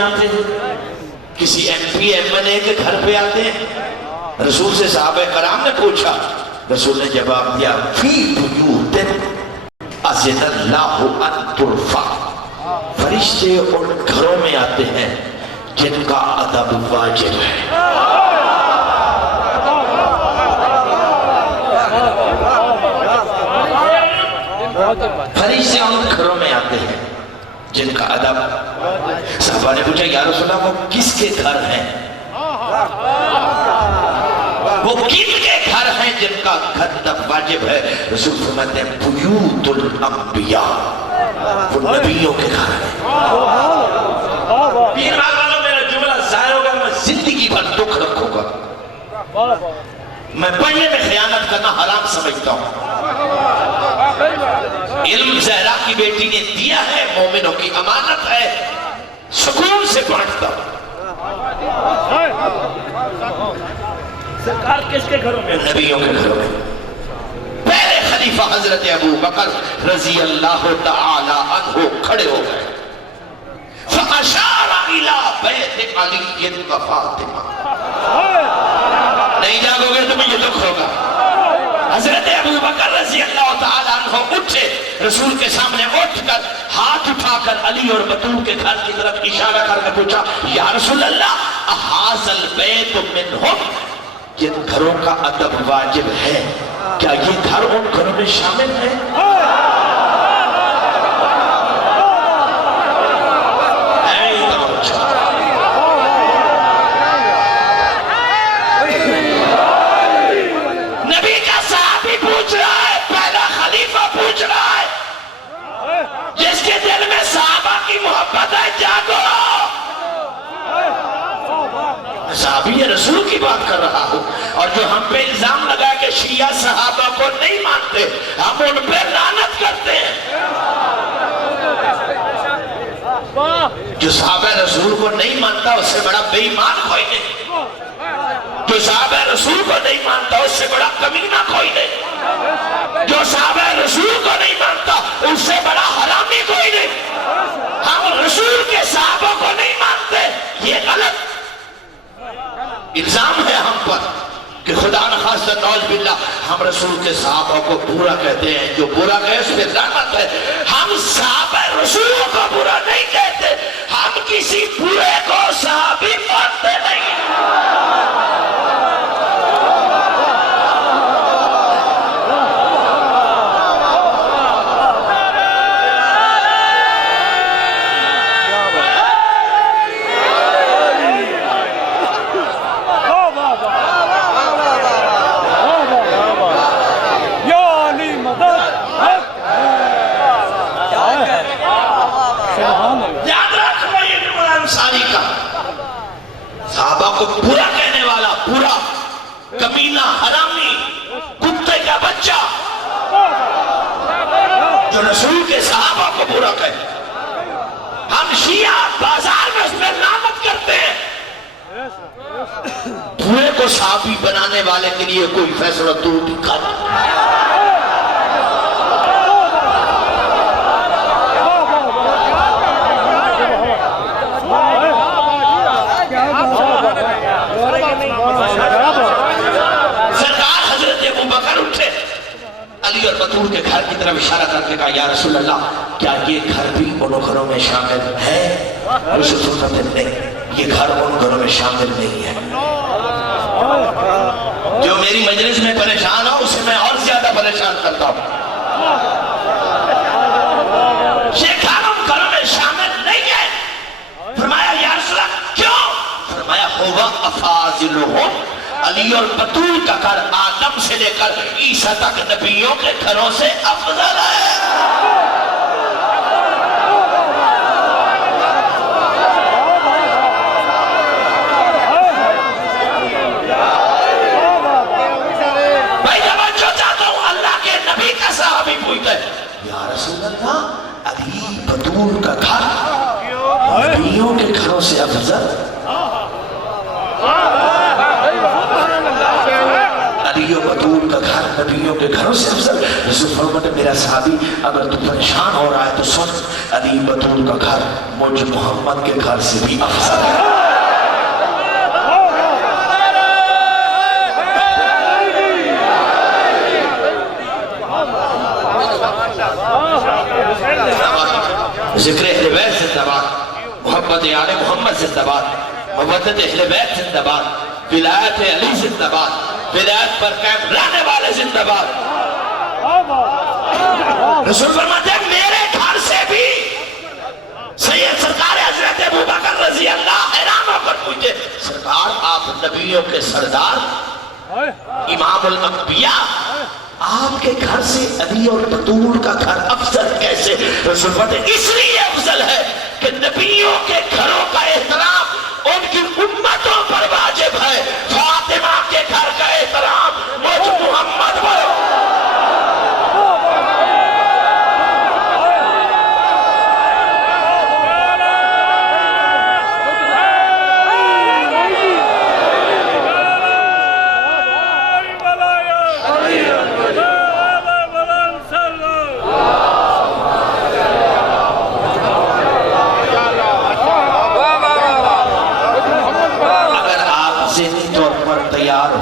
آتے ہیں, کسی ایم پی ایم این اے کے گھر پہ آتے ہیں. رسول سے صحابہ کرام نے پوچھا, رسول نے جواب دیا فی بیوت اذن اللہ ان ترفع, فرشتے ان گھروں میں آتے ہیں جن کا ادب واجب ہے. فرشتے ان گھروں میں آتے ہیں جن کا ادب. صحابہ نے پوچھا یا رسول اللہ وہ کس کے گھر ہیں, وہ کن کے گھر ہیں جن کا ادب واجب ہے؟ رسول فرماتے ہیں بیوت الانبیاء, وہ نبیوں کے گھر ہیں. پیر والوں میرا جملہ ظاہر ہوگا, میں زندگی بھر دکھ رکھوں گا. میں پڑھنے میں خیانت کرنا حرام سمجھتا ہوں. علم زہرا کی بیٹی نے دیا ہے, مومنوں کی امانت ہے, سکون سے پڑھتا ہوں. سرکار کس کے گھروں میں؟ نبیوں کے گھروں میں. پہلے خلیفہ حضرت ابو بکر رضی اللہ تعالی عنہ کھڑے ہو گئے. فَأَشَارَ إِلَىٰ بَيْتِ عَلِيٍّ وَفَاطِمَةٍ. نہیں جاگو گے تو مجھے دکھ ہوگا. حضرت ابو بکر رضی اللہ تعالیٰ عنہ اٹھے, رسول کے سامنے اٹھ کر ہاتھ اٹھا کر علی اور بطول کے گھر کی طرف اشارہ کر کے پوچھا یا رسول اللہ احاذ البیت منہم, جن گھروں کا ادب واجب ہے کیا یہ گھر ان گھروں میں شامل ہے؟ نبی کا صحابی پوچھ رہا ہے, پہلا خلیفہ پوچھ رہا ہے, جس کے دل میں صحابہ کی محبت ہے, جاگو. صحابی رسول کی بات کر رہا ہوں, اور جو ہم پہ الزام لگا کہ شیعہ صحابہ کو نہیں مانتے, ہم ان پہ لعنت کرتے ہیں. جو صحابہ رسول کو نہیں مانتا اس سے بڑا بے ایمان کوئی نہیں. جو صحابہ رسول کو نہیں مانتا اس سے بڑا کمینہ کوئی نہیں. جو صحابہ رسول کو نہیں مانتا اس سے بڑا حرامی کوئی نہیں. ہم رسول کے صحابہ کو نہیں مانتے, یہ غلط الزام ہے ہم پر کہ خدا نخواستہ نعوذ باللہ ہم رسول کے صحابہ کو برا کہتے ہیں. جو برا کہے اس پہ لعنت ہے. ہم صحابہ رسول کو برا نہیں کہتے, ہم کسی برے کو صحابی مانتے نہیں. صحابہ کو برا کہنے والا, برا کمینہ, حرامی, کتے کا بچہ, جو رسول کے صحابہ کو برا کہے. ہم شیعہ بازار میں اس میں لعنت کرتے ہیں. برے کو صحابی بنانے والے کے لیے کوئی فیصلہ تو بھی کر. علی اور بطول کے گھر کی طرف اشارہ کر کے کہا یا رسول اللہ کیا یہ گھر بھی ان گھروں میں شامل ہے؟ رسول فرماتے ہیں نہیں, یہ گھر ان گھروں میں شامل نہیں ہے. جو میری مجلس میں پریشان ہو اسے میں اور زیادہ پریشان کرتا ہوں. یہ گھر ان گھروں میں شامل نہیں ہے. فرمایا یا رسول اللہ کیوں؟ فرمایا ہوا افاضلہم, علی اور بطول کا گھر آدم سے لے کر عیسیٰ تک نبیوں کے گھروں سے افضل ہے. بھائی توجہ چاہتا ہوں, اللہ کے نبی کا صحابی پوچھتا ہے یا رسول اللہ علی بطول کا گھر نبیوں کے گھروں سے افضل؟ علی علی و بطول کا گھر نبیوں کے گھروں سے افضل. رسول فرماتے میرا صحابی اگر تو پریشان ہو رہا ہے تو سن علی بطول کا گھر مجھ محمد کے گھر سے بھی افضل ہے. ذکر اہل بیت زندہ باد، محبت آل محمد زندہ باد، محبت اہل بیت زندہ باد، ولایت علی زندہ باد، ولایت پر قائم رہنے والے زندہ باد. رسول فرماتے ہیں میرے گھر سے بھی سید سرکار حضرت ابوبکر رضی اللہ حیران ہو کر پوچھے سرکار آپ نبیوں کے سردار امام الانبیاء آپ کے گھر سے علی اور بطول کا گھر افضل کیسے؟ رسول فرماتے ہیں اس لیے افضل ہے کہ نبیوں کے گھروں کا احترام ان کی امتوں پر واجب ہے. فاطمہ کے گھر کا احترام مجھ محمد پر.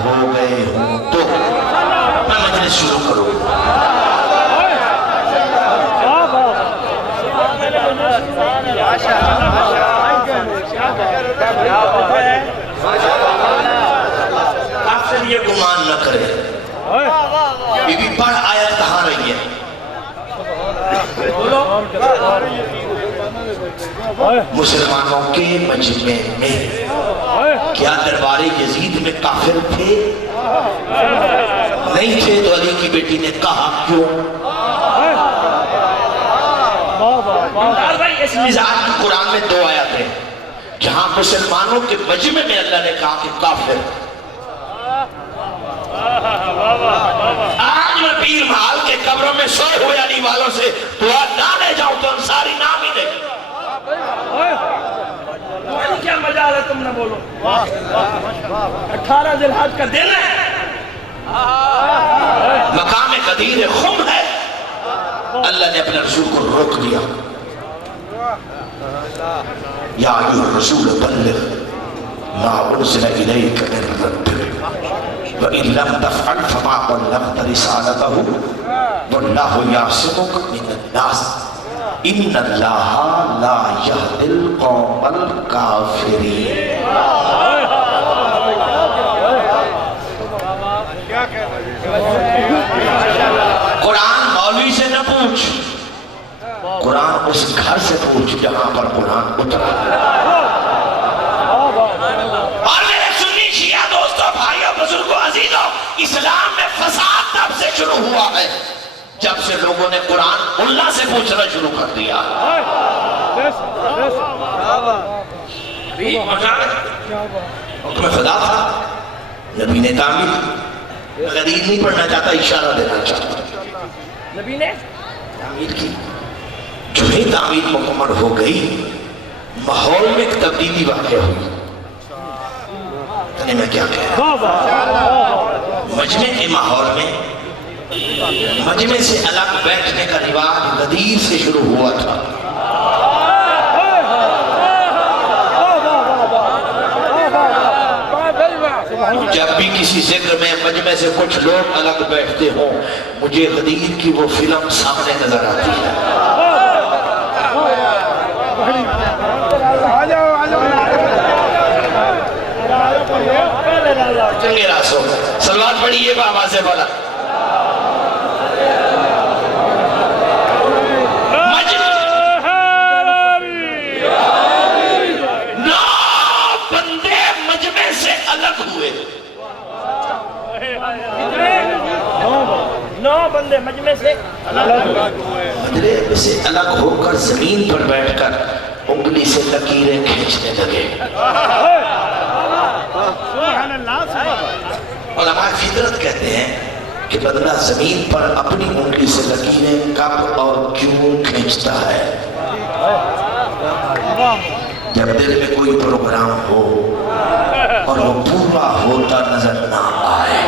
ہو گئے ہوں تو میں مجلس شروع کروں. آپ سے یہ گمان نہ کرے بی بی پڑھ آیت کہاں رہی ہے؟ مسلمانوں کے مجمع میں. کیا دربار یزید میں کافر تھے؟ نہیں تھے تو علی کی بیٹی نے کہا کیوں؟ اس مزاج کی قرآن میں 2 آیات ہیں جہاں مسلمانوں کے مجمع میں اللہ نے کہا کہ کافر. آج میں پیر محل کے قبروں میں سوئے ہوئے علی والوں سے دعا نہ لے جاؤں تو انصاری نام ہی نہیں. کیا مجال ہے تم نہ بولو. 18 ذی الحج کا دن ہے، مقام قدیر خم ہے. اللہ نے اپنے رسول کو روک دیا. یا ایھا الرسول بلغ ما انزل الیک من ربک وان لم تفعل فما بلغت رسالته واللہ یعصمک من الناس ان اللہ لا یہدی القوم الکافرین. قرآن مولوی سے نہ پوچھ، قرآن اس گھر سے پوچھ جہاں پر قرآن اترا. اور میرے سنی شیعہ دوستوں، بھائیوں، بزرگوں، عزیزوں، اسلام میں فساد تب سے شروع ہوا ہے جب سے لوگوں نے قرآن اللہ سے پوچھنا شروع کر دیا. حکم خدا تھا، نبی نے تعمیر، غریب نہیں پڑھنا چاہتا، اشارہ دینا چاہتا. نبی نے تعمیر کی. جو ہی تعمیر مکمل ہو گئی ماحول میں ایک تبدیلی واقع ہوئی. میں کیا کہہ رہا ہوں، مجمع کے ماحول میں مجمع سے الگ بیٹھنے کا رواج غدیر سے شروع ہوا تھا. جب بھی کسی ذکر میں مجمع سے کچھ لوگ الگ بیٹھتے ہوں مجھے غدیر کی وہ فلم سامنے نظر آتی ہے. چنگے راسوں سلوات پڑھیے بآواز سے بولا. بندے مجمع سے الگ ہو کر زمین پر بیٹھ کر انگلی سے لکیریں کھینچنے لگے. علماء فطرت کہتے ہیں کہ بندہ زمین پر اپنی انگلی سے لکیریں کب اور کیوں کھینچتا ہے؟ جب دل میں کوئی پروگرام ہو اور وہ پورا ہوتا نظر نہ آئے.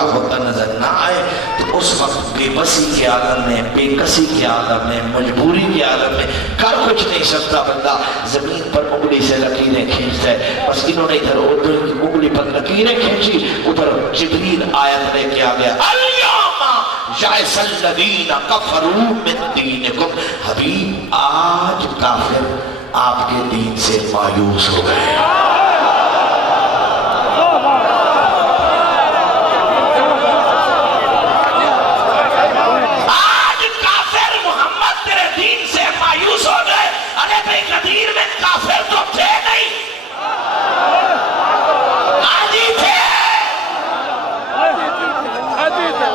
پورا ہوتا نظر نہ آئے تو اس وقت بے بسی کے عالم میں، بے کسی کے عالم میں، مجبوری کے عالم میں کر کچھ نہیں سکتا بندہ، زمین پر انگلی سے لکیریں کھینچتا ہے. بس انہوں نے ادھر انگلی پر لکیریں کھینچی، ادھر جبریل آیت لے کے آ گیا، الیوم یئس الذین کفروا من دینکم. حبیب آج کافر آپ کے دین سے مایوس ہو گئے. آج کافر محمد تیرے دین سے مایوس ہو گئے. ارے بھئی غدیر میں کافر تو تھے نہیں، آجی تھے، آجی تھے،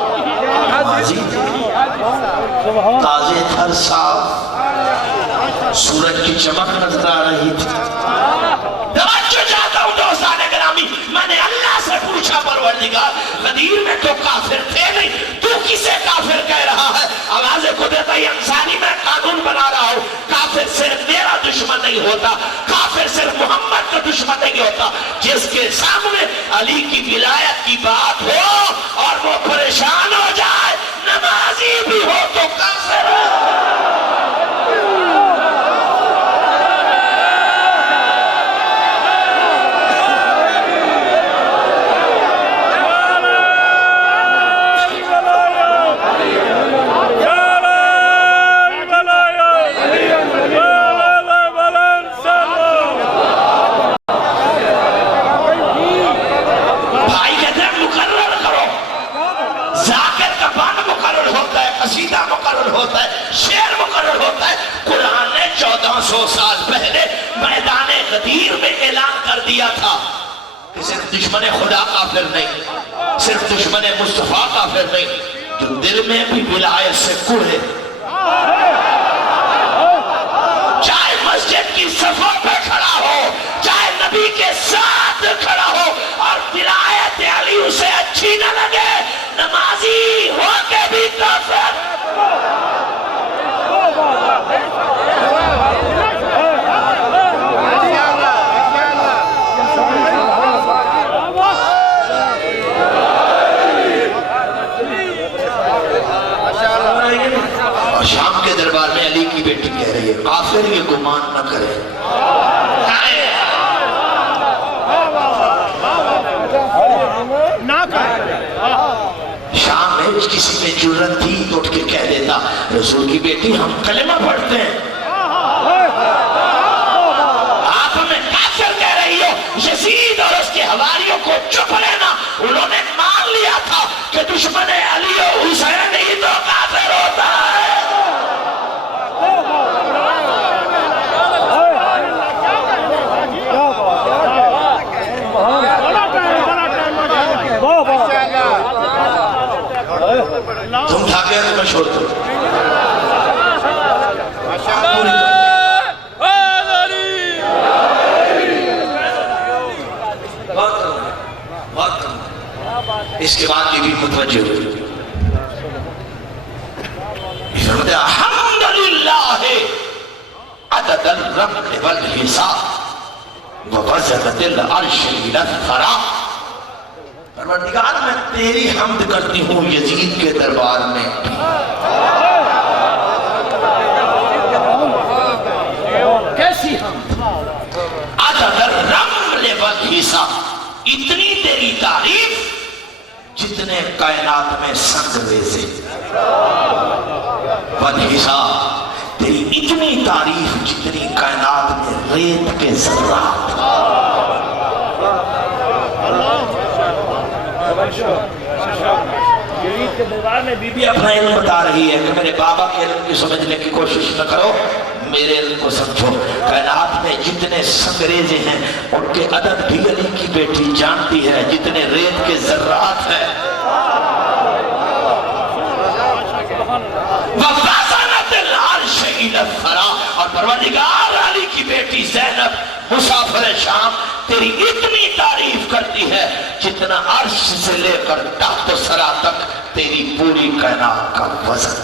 تازے تھر صاف، سورج کی چمک نظر آ رہی تھی. توجہ چاہتا ہوں دوستان گرامی، میں نے اللہ سے پوچھا پروردگار غدیر میں تو کافر تھے نہیں، تو کسے کافر کہہ رہا ہے؟ آواز قدرت انسانی میں قانون بنا رہا ہوں. کافر صرف میرا دشمن نہیں ہوتا، کافر صرف محمد کا دشمن نہیں ہوتا. جس کے سامنے علی کی ولایت کی بات ہو اور وہ پریشان ہو جائے، نمازی بھی ہو تو کافر ہو. مقرر ہوتا ہے، شعر مقرر ہوتا ہے. قرآن نے 1400 سال پہلے میدان غدیر میں اعلان کر دیا تھا کہ صرف دشمن خدا کافر نہیں، صرف دشمن مصطفیٰ کافر نہیں، جو دل میں بھی ولایت سے کوڑے، چاہے مسجد کی صفوں پہ کھڑا ہو، چاہے نبی کے ساتھ کھڑا ہو اور ولایت علی اسے اچھی نہ لگے، نمازی ہو کے بھی کافر. شام کے دربار میں علی کی بیٹی کہہ رہی ہے کافر یہ گمان نہ کرے. شام میں کسی میں جرت تھی تو اٹھ کے کہہ دیتا رسول کی بیٹی ہم کلمہ پڑھتے ہیں، آپ ہمیں کافر کہہ رہی ہو. یزید اور اس کے حواریوں کو چپ لینا، انہوں نے مان لیا تھا کہ دشمن علی و حسین ہی تو کافر ہوتا ہے. تم تھا گیا تو میں چھوڑ دوں. اس کے بعد یہ بھی متوجہ ہوئی الحمدللہ عدد الرمل والحساب ووزنت العرش الى الثرى. پروردگار میں تیری حمد کرتی ہوں یزید کے دربار میں. کیسی حمد؟ عدد الرمل والحساب، اتنی تیری تعریف جتنے کائنات میں سنگ ریزے. والحساب، تیری اتنی تعریف جتنی کائنات میں ریت کے ذرات. یزید کے دربار میں بی بی اپنا علم بتا رہی ہے کہ میرے بابا کے علم کی سمجھنے کی کوشش نہ کرو، میرے علم کو سمجھو. کائنات میں جتنے سنگریزے ہیں ان کے عدد بھی علی کی بیٹی جانتی ہے، جتنے ریت کے ذرات ہیں. وَفَزَنَتِ الْعَرْشِ إِلَى الثَّرَى، اور پروردگار علی کی بیٹی زینب مسافر شام تیری اتنی تعریف کرتی ہے جتنا عرش سے لے کر تحت سرا تک تیری پوری کائنات کا وزن.